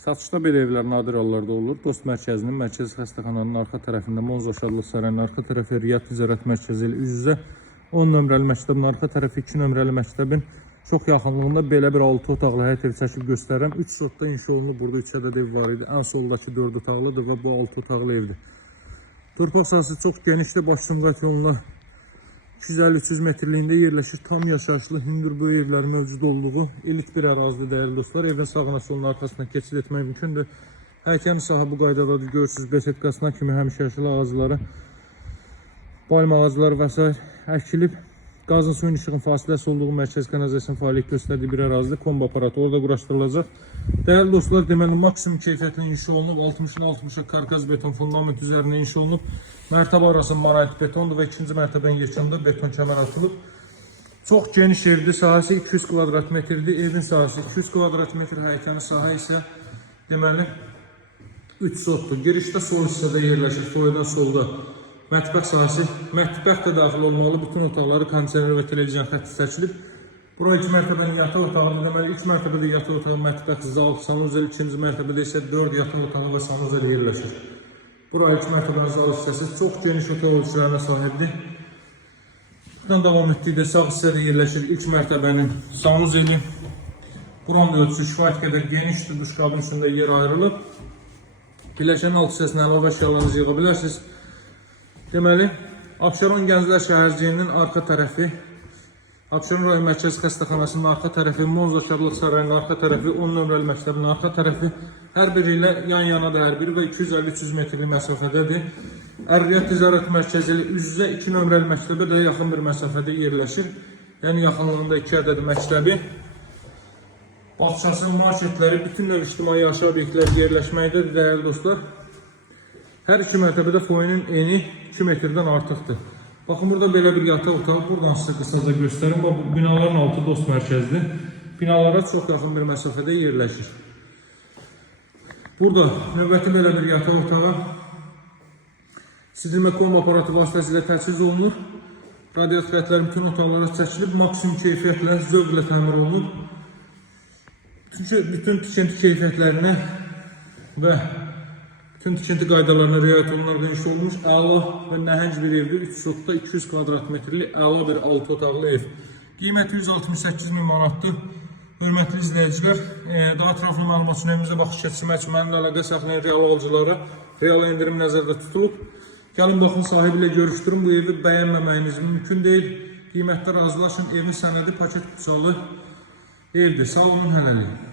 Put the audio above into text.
Satışda belə evlər nadir hallarda olur. Dost mərkəzinin mərkəzi xəstəxananın arxa tərəfində Monza Şadlıq Sarayının arxa tərəfi Riyad Ticarət Mərkəzi ilə üz-üzə 10 nömrəli məktəbin arxa tərəfi 2 nömrəli məktəbin çox yaxınlığında belə bir 6 otaqlı həyət evi çəkib göstərirəm. 3 sotda inşa olunub. Burada 3 ədəd ev var idi. Ən soldakı 4 otaqlıdır və bu 6 otaqlı evdir. Torpaq sahəsi çox genişdir. Baş-Sumqayıt yoluna 250-300 metrliyində yerləşir. Tam yaşayışlı hündürboy evlərin mövcud olduğu elit bir ərazidir dəyərli dostlar. Evdən sağına soluna arxasına keçid etmək mümkündür. Həkəm sahibi qaydadadır. Görürsünüz, besetkasına kimi həmişəşəli ağacları, palma ağacları və s. əkilib. Qazın suyun işığın fasiləsi olduğu mərkəz kanalizasiyanın fəaliyyət göstərdiyi bir ərazidə kombi aparatı orada quraşdırılacaq. Dəyərli dostlar, deməli maksimum keyfiyyətlə inşa olunub. 60'ın 60'a karkaz beton fundament üzərində inşa olunub. Mərtəbə arası monolit betondur və ikinci mərtəbənin yekununda beton kəmər atılıb. Çox geniş evdir. Sahəsi 200 kvadrat metrdir. Evin sahəsi 200 kvadrat metr, həyətənin sahə isə deməli 3 sotdur. Girişdə sol hissədə yerləşir. Soydan solda mətbəx sahəsi, mətbəx də daxil olmalı. Bütün otaqları kondisioner və televizyon xətti çəkilib. Bura 2 mərtəbənin yataq otağıdır. Deməli, 3 mərtəbədə yataq otağı, mətbəx, zal, sanuzel, 2-ci mərtəbədə isə 4 yataq otağı və sanuzel yerləşir. Bura 2 mərtəbənin zal hissəsi çox geniş otaq ölçülərinə sahibdir. Buradan davam etdikdə sağ hissədə yerləşir 3 mərtəbənin sanuzeli. Buranın da ölçüsü kifayət qədər genişdir. Duşqabın üstündə yer ayrılıb. Pilləkənin alt hissəsinə əlavə əşyalarınızı yığa bilərsiniz. Deməli, Abşeron Gənclər Şəhərciyinin arxa tərəfi, Abşeron rayon mərkəzi xəstəxanasının arxa tərəfi, Monza Şadlıq Sarayının arxa tərəfi, 10 nömrəli məktəbin arxa tərəfi, hər biri ilə yan-yanadır, hər biri və 250-300 metrlik məsafədədir. Riyad Ticarət Mərkəzi ilə üz-üzə 2 nömrəli məktəbə də yaxın bir məsafədə yerləşir. Yəni, yaxınlığında 2 ədəd məktəbi, bağçası, marketləri, bütün növ ictimai yaşayış obyektləri yerləşməkdədir, dəyərli dostlar. Hər 2 mərtəbədə foyenin eni 2 metrdən artıqdır. Baxın, burada belə bir yataq otağı, buradan sizə qısaca göstərim. Bu binaların altı dost mərkəzdir. Binalara çox yaxın bir məsafədə yerləşir. Burada növbəti belə bir yataq otağı sidilmə kombi aparatı vasitəsilə təchiz olunur. Radiator xətləri bütün otaqlara çəkilib, maksimum keyfiyyətlə, zövqlə təmir olunub. Bütün tikinti keyfiyyətlərinə və bütün tikinti qaydalarına riayət olunaraq inşa olunmuş əla və nəhəng bir evdir. 3 sotda 200 kvadrat metrli əla bir 6 otaqlı ev. Qiyməti 168.000 manatdır. Hörmətli izləyicilər, daha ətraflı məlumat üçün evimizə baxış keçirmək üçün mənimlə əlaqə saxlayan real alıcılara real endirim nəzərdə tutulub. Gəlin baxın, sahibi ilə görüşdürün. Bu evi bəyənməməyiniz mümkün deyil. Qiymətdə razılaşın. Evin sənədi paket qutusalı evdir. Sağ olun, hələlik.